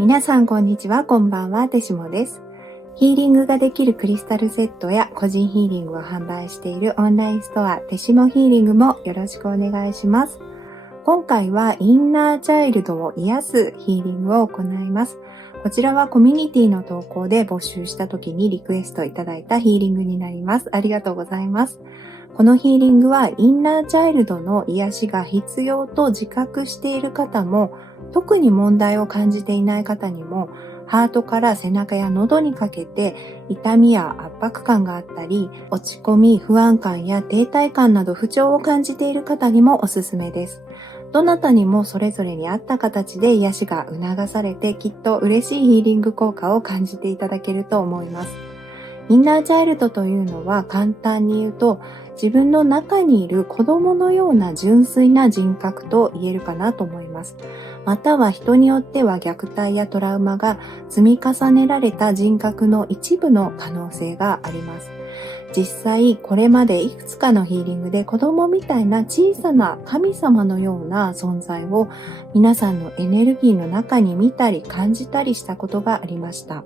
皆さんこんにちは、こんばんは、てしもです。ヒーリングができるクリスタルセットや個人ヒーリングを販売しているオンラインストア、てしもヒーリングもよろしくお願いします。今回はインナーチャイルドを癒すヒーリングを行います。こちらはコミュニティの投稿で募集した時にリクエストいただいたヒーリングになります。ありがとうございます。このヒーリングはインナーチャイルドの癒しが必要と自覚している方も、特に問題を感じていない方にも、ハートから背中や喉にかけて痛みや圧迫感があったり、落ち込み、不安感や停滞感など不調を感じている方にもおすすめです。どなたにもそれぞれに合った形で癒しが促されて、きっと嬉しいヒーリング効果を感じていただけると思います。インナーチャイルドというのは簡単に言うと、自分の中にいる子供のような純粋な人格と言えるかなと思います。または人によっては虐待やトラウマが積み重ねられた人格の一部の可能性があります。実際これまでいくつかのヒーリングで子供みたいな小さな神様のような存在を皆さんのエネルギーの中に見たり感じたりしたことがありました。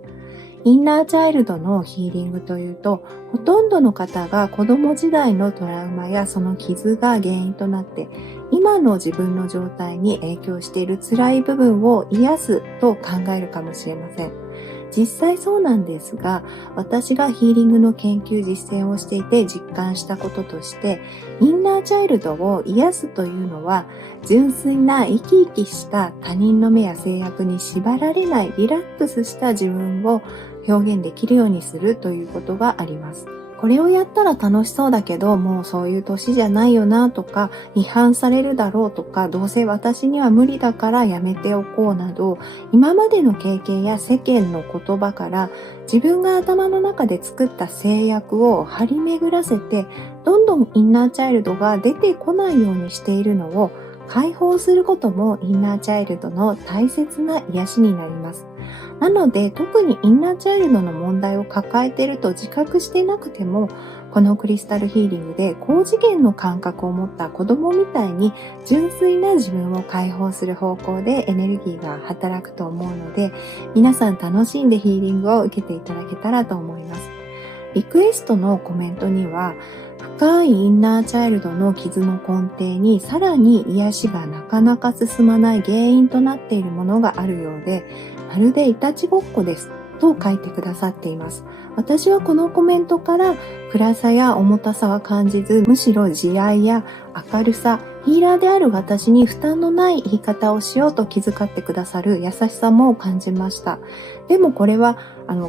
インナーチャイルドのヒーリングというと、ほとんどの方が子供時代のトラウマやその傷が原因となって、今の自分の状態に影響している辛い部分を癒すと考えるかもしれません。実際そうなんですが、私がヒーリングの研究実践をしていて実感したこととして、インナーチャイルドを癒すというのは、純粋な生き生きした他人の目や制約に縛られないリラックスした自分を表現できるようにするということがあります。これをやったら楽しそうだけど、もうそういう年じゃないよなとか、批判されるだろうとか、どうせ私には無理だからやめておこうなど、今までの経験や世間の言葉から自分が頭の中で作った制約を張り巡らせて、どんどんインナーチャイルドが出てこないようにしているのを解放することもインナーチャイルドの大切な癒しになります。なので、特にインナーチャイルドの問題を抱えていると自覚してなくても、このクリスタルヒーリングで高次元の感覚を持った子供みたいに純粋な自分を解放する方向でエネルギーが働くと思うので、皆さん楽しんでヒーリングを受けていただけたらと思います。リクエストのコメントには、深いインナーチャイルドの傷の根底にさらに癒しがなかなか進まない原因となっているものがあるようで、まるでいたちごっこですと書いてくださっています。私はこのコメントから暗さや重たさは感じず、むしろ慈愛や明るさ、ヒーラーである私に負担のない言い方をしようと気遣ってくださる優しさも感じました。でもこれは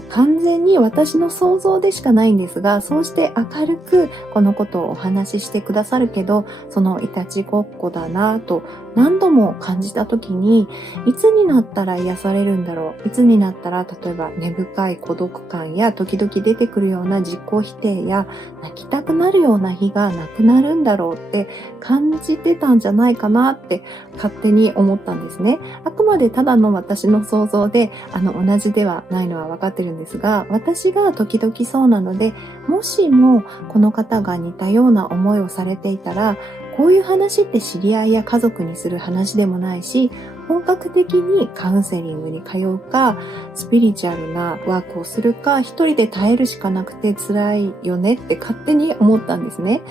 完全に私の想像でしかないんですが、そうして明るくこのことをお話ししてくださるけど、そのいたちごっこだなぁと何度も感じた時に、いつになったら癒されるんだろう、いつになったら例えば根深い孤独感や時々出てくるような自己否定や泣きたくなるような日がなくなるんだろうって感じてたんじゃないかなって勝手に思ったんですね。あくまでただの私の想像で同じではないのは分かってるんですが、私が時々そうなので、もしもこの方が似たような思いをされていたら、こういう話って知り合いや家族にする話でもないし、本格的にカウンセリングに通うか、スピリチュアルなワークをするか、一人で耐えるしかなくて辛いよねって勝手に思ったんですね。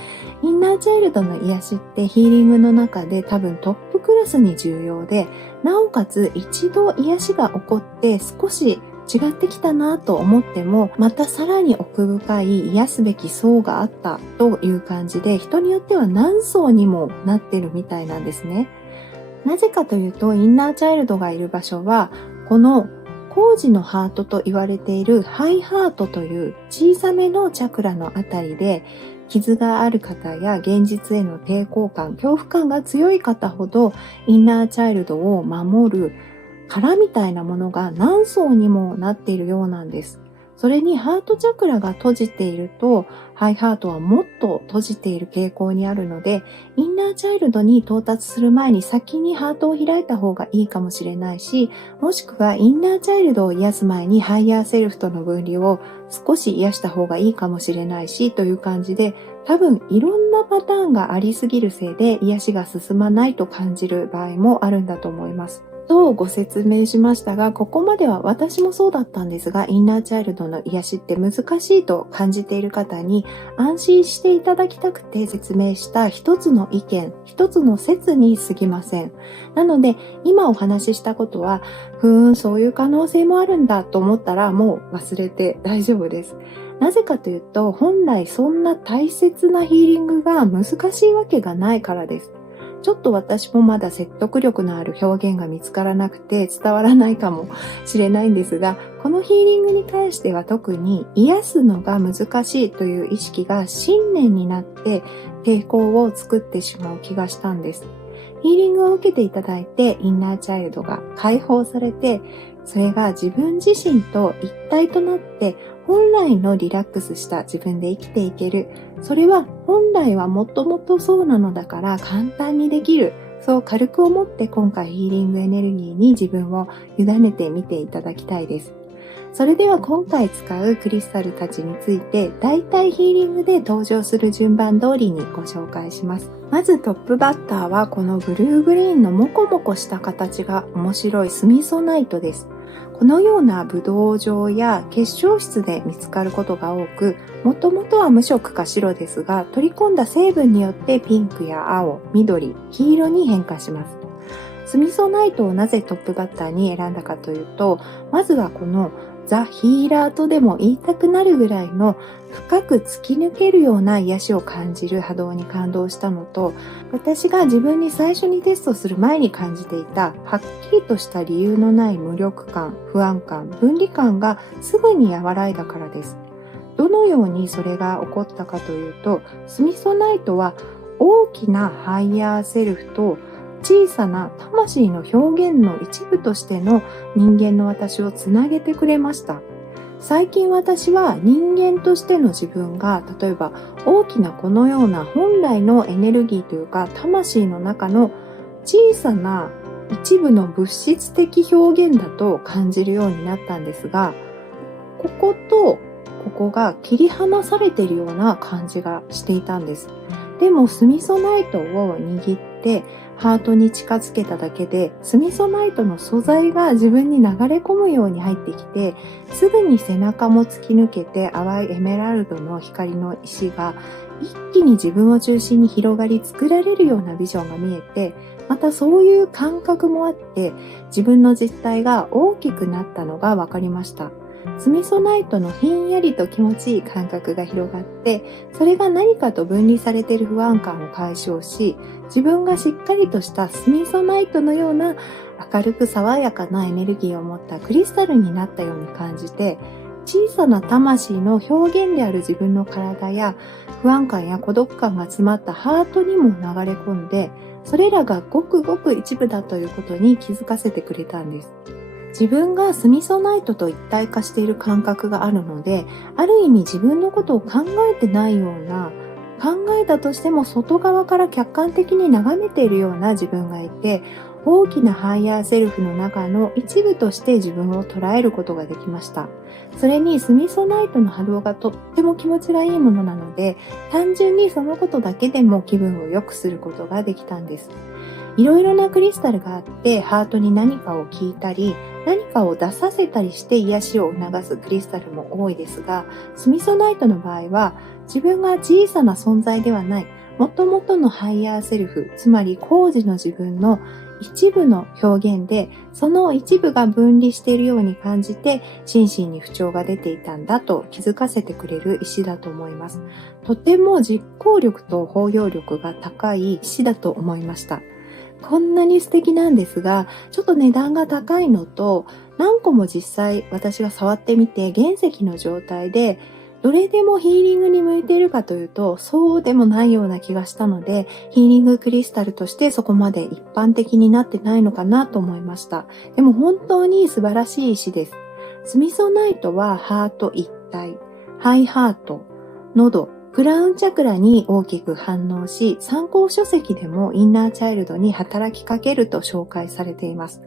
インナーチャイルドの癒しってヒーリングの中で多分トップクラスに重要で、なおかつ一度癒しが起こって少し違ってきたなと思っても、またさらに奥深い癒すべき層があったという感じで、人によっては何層にもなってるみたいなんですね。なぜかというと、インナーチャイルドがいる場所は、この工事のハートと言われているハイハートという小さめのチャクラのあたりで、傷がある方や現実への抵抗感、恐怖感が強い方ほど、インナーチャイルドを守る殻みたいなものが何層にもなっているようなんです。それにハートチャクラが閉じていると、ハイハートはもっと閉じている傾向にあるので、インナーチャイルドに到達する前に先にハートを開いた方がいいかもしれないし、もしくはインナーチャイルドを癒す前にハイヤーセルフとの分離を少し癒した方がいいかもしれないし、という感じで、多分いろんなパターンがありすぎるせいで癒しが進まないと感じる場合もあるんだと思います。とご説明しましたが、ここまでは私もそうだったんですが、インナーチャイルドの癒しって難しいと感じている方に安心していただきたくて説明した一つの意見、一つの説に過ぎません。なので、今お話ししたことは、そういう可能性もあるんだと思ったらもう忘れて大丈夫です。なぜかというと、本来そんな大切なヒーリングが難しいわけがないからです。ちょっと私もまだ説得力のある表現が見つからなくて伝わらないかもしれないんですが、このヒーリングに関しては特に癒すのが難しいという意識が信念になって抵抗を作ってしまう気がしたんです。ヒーリングを受けていただいてインナーチャイルドが解放されて、それが自分自身と一体となって本来のリラックスした自分で生きていける。それは本来はもともとそうなのだから簡単にできる。そう軽く思って今回ヒーリングエネルギーに自分を委ねてみていただきたいです。それでは今回使うクリスタルたちについてだいたいヒーリングで登場する順番通りにご紹介します。まずトップバッターはこのブルーグリーンのモコモコした形が面白いスミソナイトです。このようなブドウ状や結晶質で見つかることが多く、もともとは無色か白ですが、取り込んだ成分によってピンクや青、緑、黄色に変化します。スミソナイトをなぜトップバッターに選んだかというと、まずはこのザ・ヒーラーとでも言いたくなるぐらいの深く突き抜けるような癒しを感じる波動に感動したのと、私が自分に最初にテストする前に感じていたはっきりとした理由のない無力感、不安感、分離感がすぐに和らいだからです。どのようにそれが起こったかというと、スミソナイトは大きなハイヤーセルフと小さな魂の表現の一部としての人間の私をつなげてくれました。最近私は人間としての自分が、例えば大きなこのような本来のエネルギーというか魂の中の小さな一部の物質的表現だと感じるようになったんですが、こことここが切り離されているような感じがしていたんです。でもスミソナイトを握ってハートに近づけただけで、スミソナイトの素材が自分に流れ込むように入ってきて、すぐに背中も突き抜けて淡いエメラルドの光の石が一気に自分を中心に広がり作られるようなビジョンが見えて、またそういう感覚もあって自分の実体が大きくなったのが分かりました。スミソナイトのひんやりと気持ちいい感覚が広がって、それが何かと分離されている不安感を解消し、自分がしっかりとしたスミソナイトのような明るく爽やかなエネルギーを持ったクリスタルになったように感じて、小さな魂の表現である自分の体や不安感や孤独感が詰まったハートにも流れ込んで、それらがごくごく一部だということに気づかせてくれたんです。自分がスミソナイトと一体化している感覚があるので、ある意味自分のことを考えてないような、考えたとしても外側から客観的に眺めているような自分がいて、大きなハイヤーセルフの中の一部として自分を捉えることができました。それにスミソナイトの波動がとっても気持ちがいいものなので、単純にそのことだけでも気分を良くすることができたんです。いろいろなクリスタルがあって、ハートに何かを聞いたり、何かを出させたりして癒しを促すクリスタルも多いですが、スミソナイトの場合は自分が小さな存在ではない、元々のハイヤーセルフ、つまり高次の自分の一部の表現で、その一部が分離しているように感じて、心身に不調が出ていたんだと気づかせてくれる石だと思います。とても実行力と包容力が高い石だと思いました。こんなに素敵なんですが、ちょっと値段が高いのと、何個も実際私が触ってみて原石の状態で、どれでもヒーリングに向いているかというと、そうでもないような気がしたので、ヒーリングクリスタルとしてそこまで一般的になってないのかなと思いました。でも本当に素晴らしい石です。スミソナイトはハート一体、ハイハート、喉、クラウンチャクラに大きく反応し、参考書籍でもインナーチャイルドに働きかけると紹介されています。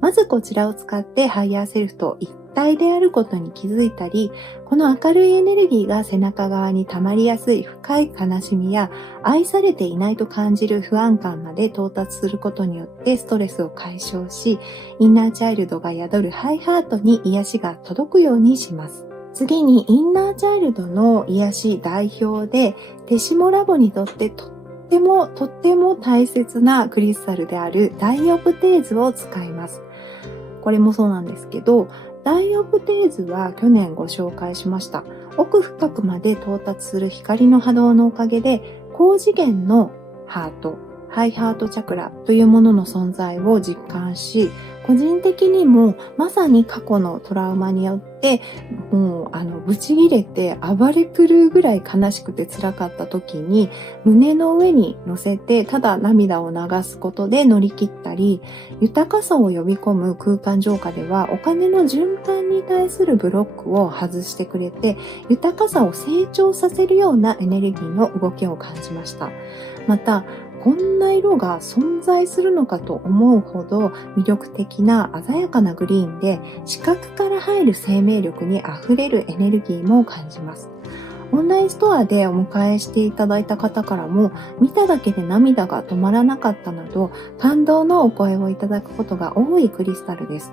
まずこちらを使ってハイヤーセルフと一体であることに気づいたり、この明るいエネルギーが背中側に溜まりやすい深い悲しみや愛されていないと感じる不安感まで到達することによってストレスを解消し、インナーチャイルドが宿るハイハートに癒しが届くようにします。次にインナーチャイルドの癒し代表で、手下ラボにとってとっても大切なクリスタルであるダイオプテーズを使います。これもそうなんですけど、ダイオプテーズは去年ご紹介しました。奥深くまで到達する光の波動のおかげで、高次元のハート、ハイハートチャクラというものの存在を実感し、個人的にもまさに過去のトラウマによってもうブチギレて暴れ狂うぐらい悲しくて辛かった時に、胸の上に乗せてただ涙を流すことで乗り切ったり、豊かさを呼び込む空間浄化ではお金の循環に対するブロックを外してくれて、豊かさを成長させるようなエネルギーの動きを感じました。また、こんな色が存在するのかと思うほど魅力的な鮮やかなグリーンで、視覚から入る生命力にあふれるエネルギーも感じます。オンラインストアでお迎えしていただいた方からも、見ただけで涙が止まらなかったなど、感動のお声をいただくことが多いクリスタルです。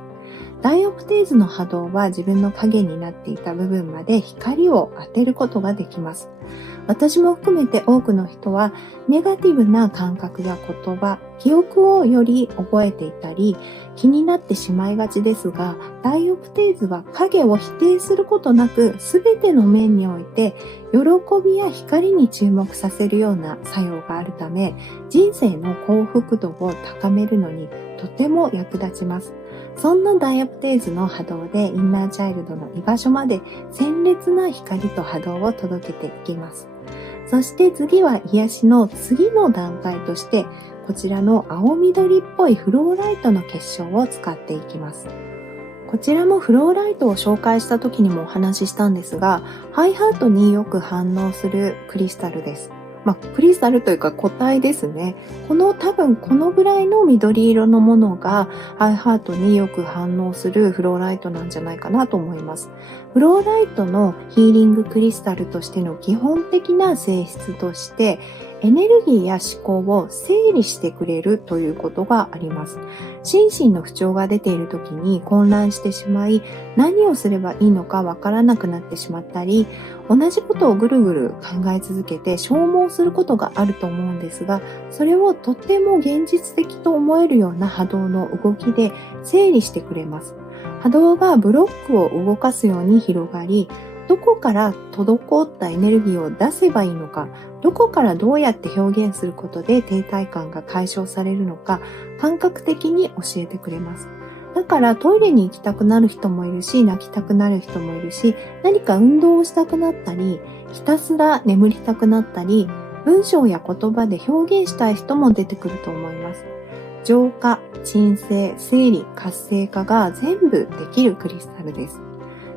ダイオプテーズの波動は自分の影になっていた部分まで光を当てることができます。私も含めて多くの人はネガティブな感覚や言葉、記憶をより覚えていたり気になってしまいがちですが、ダイオプテーズは影を否定することなく全ての面において喜びや光に注目させるような作用があるため、人生の幸福度を高めるのにとても役立ちます。そんなダイオプテーズの波動でインナーチャイルドの居場所まで鮮烈な光と波動を届けていきます。そして次は癒しの次の段階として、こちらの青緑っぽいフローライトの結晶を使っていきます。こちらもフローライトを紹介した時にもお話ししたんですが、ハイハートによく反応するクリスタルです。クリスタルというか固体ですね。多分このぐらいの緑色のものがハイハートによく反応するフローライトなんじゃないかなと思います。フローライトのヒーリングクリスタルとしての基本的な性質として、エネルギーや思考を整理してくれるということがあります。心身の不調が出ている時に混乱してしまい、何をすればいいのかわからなくなってしまったり、同じことをぐるぐる考え続けて消耗することがあると思うんですが、それをとても現実的と思えるような波動の動きで整理してくれます。波動がブロックを動かすように広がり、どこから滞ったエネルギーを出せばいいのか、どこからどうやって表現することで停滞感が解消されるのか、感覚的に教えてくれます。だからトイレに行きたくなる人もいるし、泣きたくなる人もいるし、何か運動をしたくなったり、ひたすら眠りたくなったり、文章や言葉で表現したい人も出てくると思います。浄化、鎮静、整理、活性化が全部できるクリスタルです。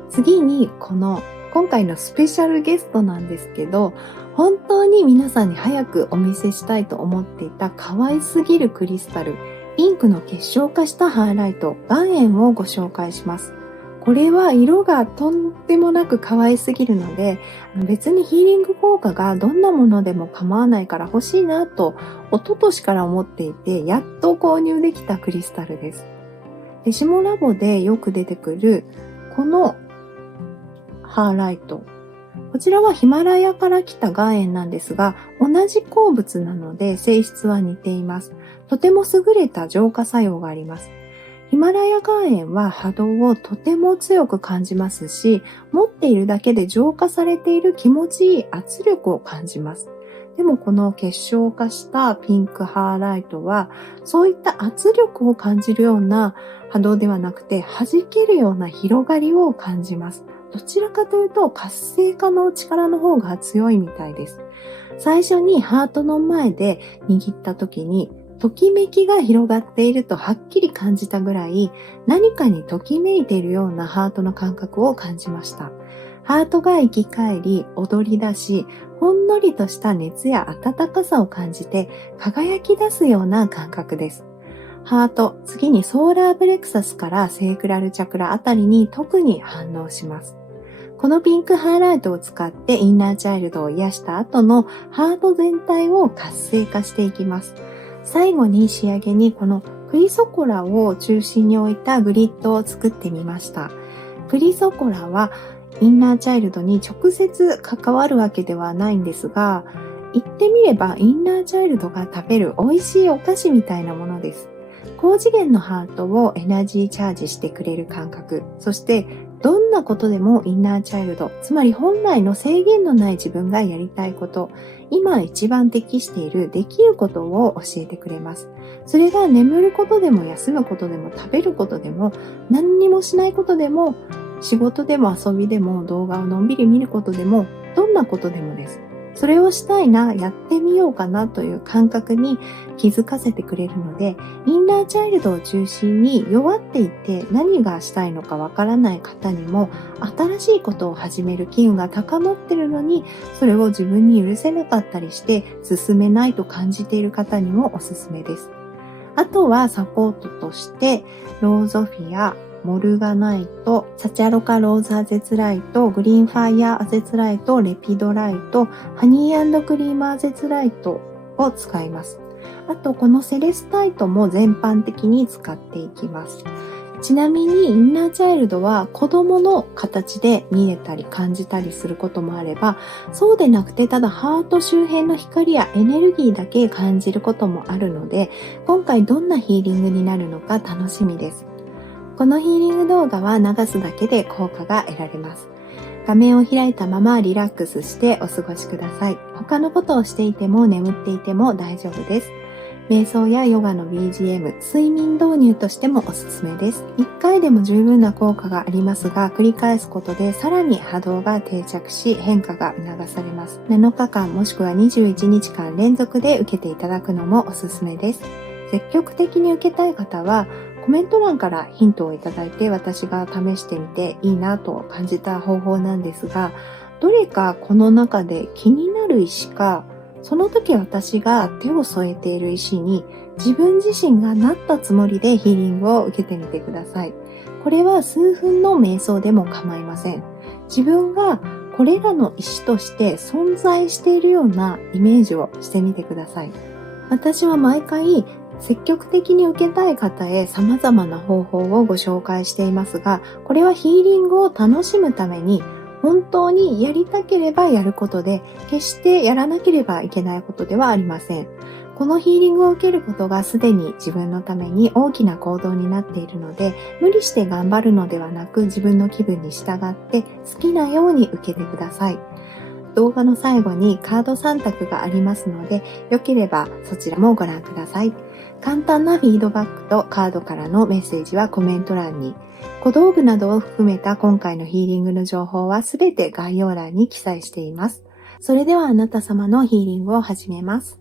次に今回のスペシャルゲストなんですけど、本当に皆さんに早くお見せしたいと思っていた可愛すぎるクリスタル、ピンクの結晶化したハイライト、岩塩をご紹介します。これは色がとんでもなく可愛すぎるので、別にヒーリング効果がどんなものでも構わないから欲しいなと一昨年から思っていて、やっと購入できたクリスタルです。手下ラボでよく出てくるこのハーライト。こちらはヒマラヤから来た岩塩なんですが、同じ鉱物なので性質は似ています。とても優れた浄化作用があります。ヒマラヤ岩塩は波動をとても強く感じますし、持っているだけで浄化されている気持ちいい圧力を感じます。でもこの結晶化したピンクハーライトは、そういった圧力を感じるような波動ではなくて、弾けるような広がりを感じます。どちらかというと活性化の力の方が強いみたいです。最初にハートの前で握った時に、ときめきが広がっているとはっきり感じたぐらい、何かにときめいているようなハートの感覚を感じました。ハートが生き返り、踊り出し、ほんのりとした熱や温かさを感じて輝き出すような感覚です。ハート、次にソーラープレクサスからセークラルチャクラあたりに特に反応します。このピンクハイライトを使ってインナーチャイルドを癒した後のハート全体を活性化していきます。最後に仕上げにこのクリソコラを中心に置いたグリッドを作ってみました。クリソコラはインナーチャイルドに直接関わるわけではないんですが、言ってみればインナーチャイルドが食べる美味しいお菓子みたいなものです。高次元のハートをエナジーチャージしてくれる感覚、そしてどんなことでもインナーチャイルド、つまり本来の制限のない自分がやりたいこと、今一番適しているできることを教えてくれます。それが眠ることでも休むことでも食べることでも何にもしないことでも仕事でも遊びでも動画をのんびり見ることでもどんなことでもです。それをしたいな、やってみようかなという感覚に気づかせてくれるので、インナーチャイルドを中心に弱っていて何がしたいのかわからない方にも新しいことを始める機運が高まっているのに、それを自分に許せなかったりして進めないと感じている方にもおすすめです。あとはサポートとして、ローゾフィア、モルガナイト、サチャロカローズアゼツライト、グリーンファイヤーアゼツライト、レピドライト、ハニー&クリームアゼツライトを使います。あと、このセレスタイトも全般的に使っていきます。ちなみにインナーチャイルドは子供の形で見えたり感じたりすることもあれば、そうでなくてただハート周辺の光やエネルギーだけ感じることもあるので、今回どんなヒーリングになるのか楽しみです。このヒーリング動画は流すだけで効果が得られます。画面を開いたままリラックスしてお過ごしください。他のことをしていても眠っていても大丈夫です。瞑想やヨガの BGM、睡眠導入としてもおすすめです。1回でも十分な効果がありますが、繰り返すことでさらに波動が定着し、変化が促されます。7日間もしくは21日間連続で受けていただくのもおすすめです。積極的に受けたい方は、コメント欄からヒントをいただいて私が試してみていいなと感じた方法なんですが、どれかこの中で気になる石か、その時私が手を添えている石に自分自身がなったつもりでヒーリングを受けてみてください。これは数分の瞑想でも構いません。自分がこれらの石として存在しているようなイメージをしてみてください。私は毎回積極的に受けたい方へ様々な方法をご紹介していますが、これはヒーリングを楽しむために本当にやりたければやることで、決してやらなければいけないことではありません。このヒーリングを受けることがすでに自分のために大きな行動になっているので、無理して頑張るのではなく自分の気分に従って好きなように受けてください。動画の最後にカード3択がありますので、よければそちらもご覧ください。簡単なフィードバックとカードからのメッセージはコメント欄に、小道具などを含めた今回のヒーリングの情報はすべて概要欄に記載しています。それではあなた様のヒーリングを始めます。